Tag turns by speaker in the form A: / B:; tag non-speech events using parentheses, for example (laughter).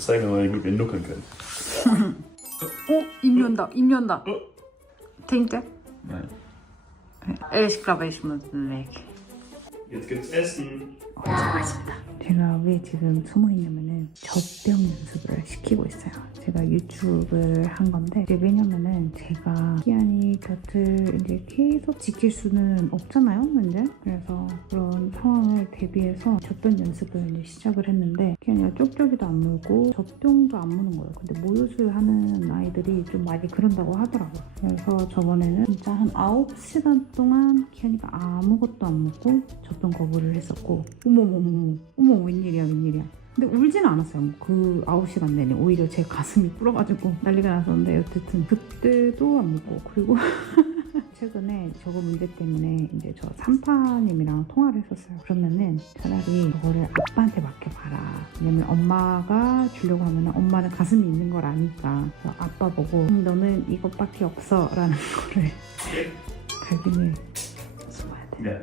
A: jetzt zeigen mal, wie gut wir nuckeln können.
B: Oh, ihm 연다, ihm 연다.
A: Oh.
B: Er?
A: Nein.
B: Ich glaube, ich muss weg.
A: Jetzt gibt's Essen.
B: 제가 왜 지금 숨어 있냐면은 젖병 연습을 시키고 있어요. 제가 유튜브를 한 건데 이제 왜냐면은 제가 키안이 곁을 이제 계속 지킬 수는 없잖아요, 현재. 그래서 그런 상황을 대비해서 젖병 연습을 이제 시작을 했는데 키안이가 쪽쪽이도 안 물고 젖병도 안 무는 거예요. 근데 모유수유 하는 아이들이 좀 많이 그런다고 하더라고요. 그래서 저번에는 진짜 한 9시간 동안 키안이가 아무것도 안 먹고 젖병 거부를 했었고 어머머머머 어머 웬일이야 웬일이야 근데 울지는 않았어요 뭐그 9시간 내내 오히려 제 가슴이 불어가지고 난리가 났었는데 어쨌든 그때도 안 먹고 그리고 (laughs) 최근에 저거 문제 때문에 이제 저 삼파님이랑 통화를 했었어요. 그러면은 차라리 저거를 아빠한테 맡겨봐라. 왜냐면 엄마가 주려고 하면은 엄마는 가슴이 있는 걸 아니까. 아빠 보고 음, 너는 이것밖에 없어 라는 (laughs) 거를 발견을